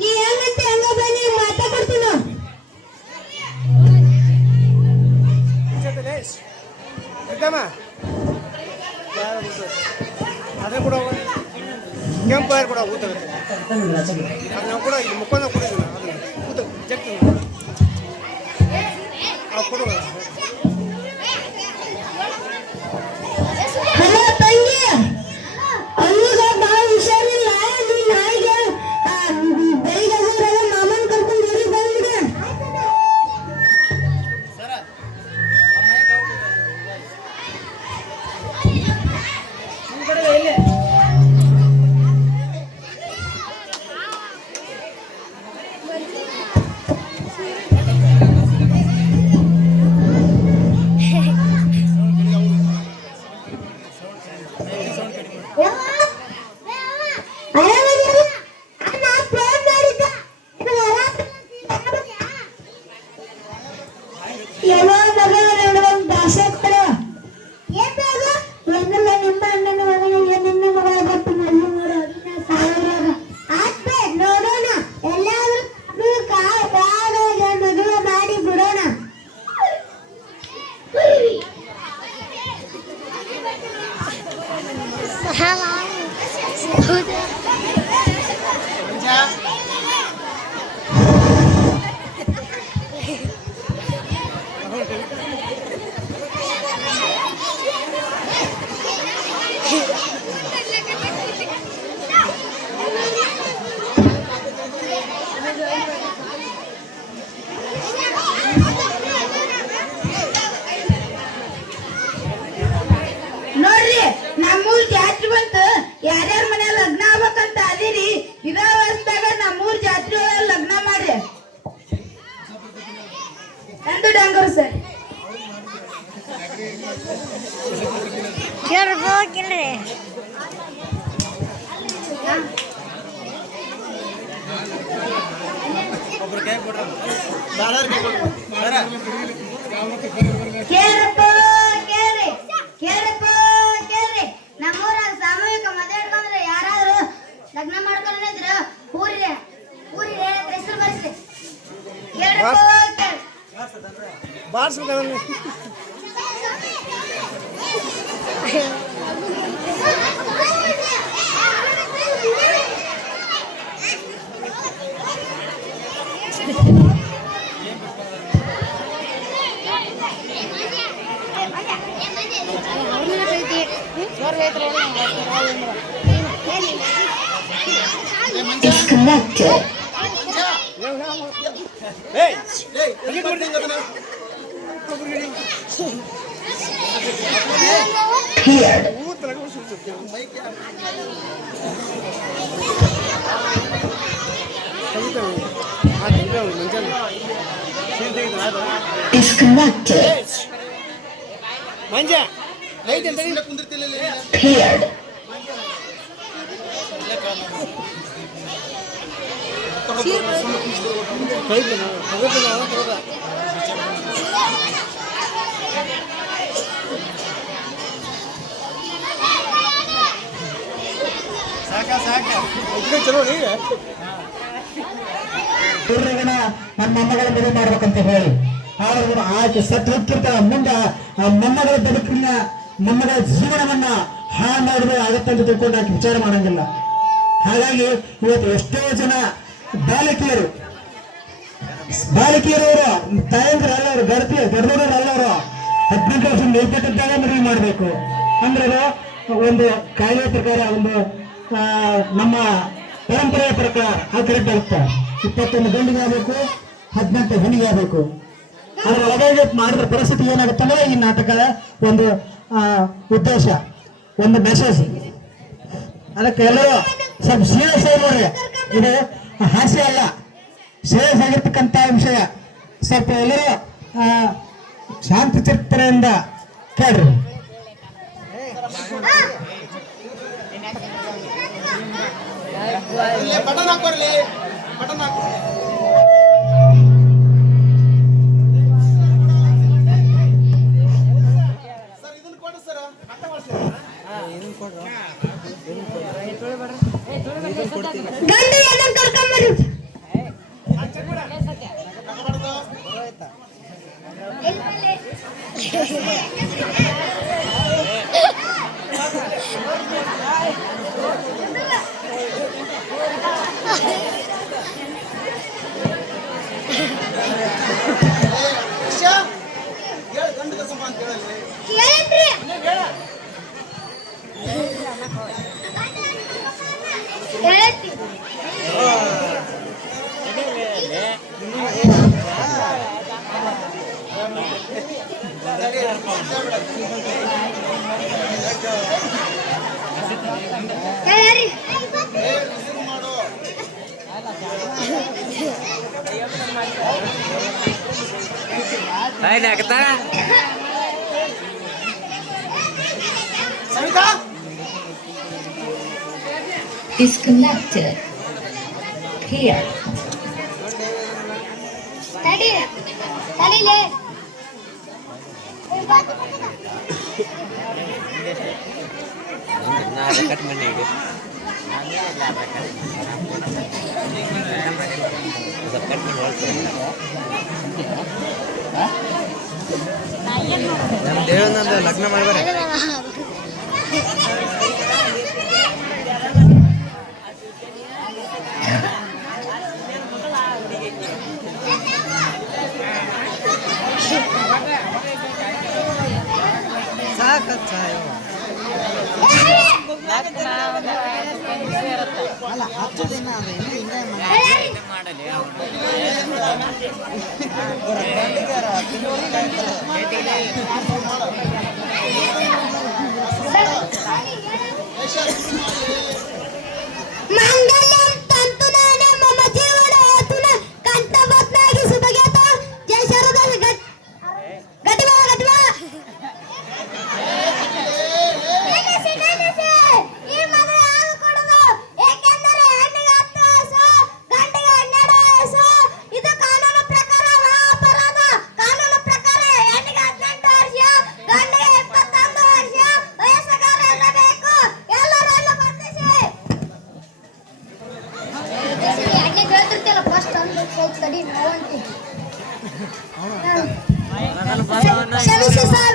ನೀ ಹೆಂಗಂತ ಹಂಗ ಬನ್ನಿ ಮಾತಾಡ್ತೀನಿ ಅದೇ ಕೂಡ ಕೆಂಪು ವೈರ್ ಕೂಡ ಊತಾಗುತ್ತೆ ಅದು ನಾವು ಕೂಡ ಇಲ್ಲಿ ಮುಖಂಡ ಕೊಡಿದ್ದಿಲ್ಲ ಅದನ್ನು ಊತ ಜಗ್ತಿ ಕೊಡುವ ಯಾರ್ಯಾರ ಮನೆ ಲಗ್ನ ಆಗ್ಬೇಕಂತ ಅದಿರಿ ಇದ ವರ್ಷದಾಗ ನಮ್ಮೂರ್ ಜಾತ್ರೆ ಲಗ್ನ ಮಾಡ್ರಿ ಎಂದು ಡಂಗೂರು ಸರ್ ನಮ್ಮೂರಾಗ ಸಾಮೂಹಿಕ ಮದುವೆ ಇಟ್ಕೊಂಡ್ರೆ ಯಾರಾದ್ರೂ ಲಗ್ನ ಮಾಡ್ಕೊಂಡಿದ್ರ ಊರಿಗೆ ಹೆಸರು ಬರ್ಸಿ Disconnected. Hey! Here. Disconnected. Manja. Cleared. ನನ್ನ ಮೊಮ್ಮಗಳ ಮದುವೆ ಮಾಡ್ಬೇಕಂತ ಹೇಳಿ ಆದ್ರೆ ಆಕೆ ಸತ್ತು ಹೋಗ್ತಿರ್ತ ಮುಂದೆ ಮೊಮ್ಮಗಳ ಬದುಕಿನ ಮೊಮ್ಮಗಳ ಜೀವನವನ್ನ ಹಾಳು ಮಾಡಿದ್ರೆ ಆಗತ್ತೆ ಅಂತ ತಿಳ್ಕೊಂಡು ಆಕೆ ವಿಚಾರ ಮಾಡಂಗಿಲ್ಲ. ಹಾಗಾಗಿ ಇವತ್ತು ಎಷ್ಟೋ ಜನ ಬಾಲಕಿಯರು ತಾಯಂದ್ರ ಅಲ್ಲವರು ಗರ್ಭದವರು ಅಲ್ಲವರು 18 ವರ್ಷ ಮೇಲ್ಪಟ್ಟಿದ್ದಾಗ ಮದುವೆ ಮಾಡಬೇಕು ಅಂದ್ರೆ ಒಂದು ಕಾಯ್ದೆ ಪ್ರಕಾರ ಒಂದು ನಮ್ಮ ಪರಂಪರೆಯ ಪ್ರಕಾರ ಅದು ಕರೆಕ್ಟ್ ಆಗುತ್ತೆ. 21 ಗಂಡಿಗೆ ಆಗಬೇಕು, 18 ಹೆಣ್ಣಿಗೆ ಆಗಬೇಕು. ಅದ್ರ ಒಳಗೆ ಮಾಡಿದ ಪರಿಸ್ಥಿತಿ ಏನಾಗುತ್ತೆ ಅಂದ್ರೆ ಈ ನಾಟಕದ ಒಂದು ಉದ್ದೇಶ, ಒಂದು ಮೆಸೇಜ್. ಅದಕ್ಕೆ ಎಲ್ಲರೂ ಸ್ವಲ್ಪ ಸೀರಿಯಸ್ ಆಗಿ ನೋಡ್ರಿ. ಇದು ಹಾಸ್ಯ ಅಲ್ಲ, ಸೀರಿಯಸ್ ಆಗಿರ್ತಕ್ಕಂಥ ವಿಷಯ. ಸ್ವಲ್ಪ ಎಲ್ಲರೂ ಶಾಂತ ಚಿತ್ತನೆಯಿಂದ ಕೇಳ್ರಿ. ಬಟನ್ ಹಾಕೋರ್ಲಿ, ಬಟನ್ ಹಾಕೋ. ಸರ್ ಇದನ್ನ ಕೊಡು ಸರ್, ಅರ್ಥ ಮಾಡ್ತೀರಾ? ಇದನ್ನ ಕೊಡ್ರ. ಗಂಡು ಹೆಣ್ಣು ಕರ್ಕೊಂಬರ್ರಿ. ಕೇಳ್ರಿ. ಹೇಳತ್ತಿ. ಹೇಳಿ. Disconnected. Here. ತಡಿ ತಡಿಲೇ. ನಮ್ಮ ದೇವನಂದ ಲಗ್ನ ಮಾಡ್ಬಾರ. ಮಂಗಲಂ ತಂತುನಾನ ಮಮ ಜೀವನ ಹೇತುನ ಕಂಠಬದ್ನಾಗಿ ಸುಭಗೇತ ಜಯ ಶರದಲ್ಲಿ ಗಟ್ಟಿವಾ ಈ ಮದುವೆ ಆಗಕೂಡದು. ಏಕೆಂದರೆ ಹೆಣ್ಣಿಗೆ 10 ವಯಸ್ಸು, ಗಂಡಿಗೆ 12 ವಯಸ್ಸು. ಇದು ಕಾನೂನು ಪ್ರಕಾರ ಅಪರಾಧ. ಕಾನೂನು ಪ್ರಕಾರ ಹೆಣ್ಣಿಗೆ 18 ವರ್ಷ, ಗಂಡಿಗೆ 21 ವರ್ಷ ವಯಸ್ಸುಗಾರ ಇರಬೇಕು. ಎಲ್ಲರನ್ನು ಬಂಧಿಸಿ. ಅಣ್ಣೆ ಹೇಳ್ತಿರ್ತಿಲ್ಲ ಫಸ್ಟ್ ಅಂದ್ಬಿಟ್ಟು ತಡಿ ನಾವಂತಿ. ಕ್ಷಮಿಸಿ ಸರ್.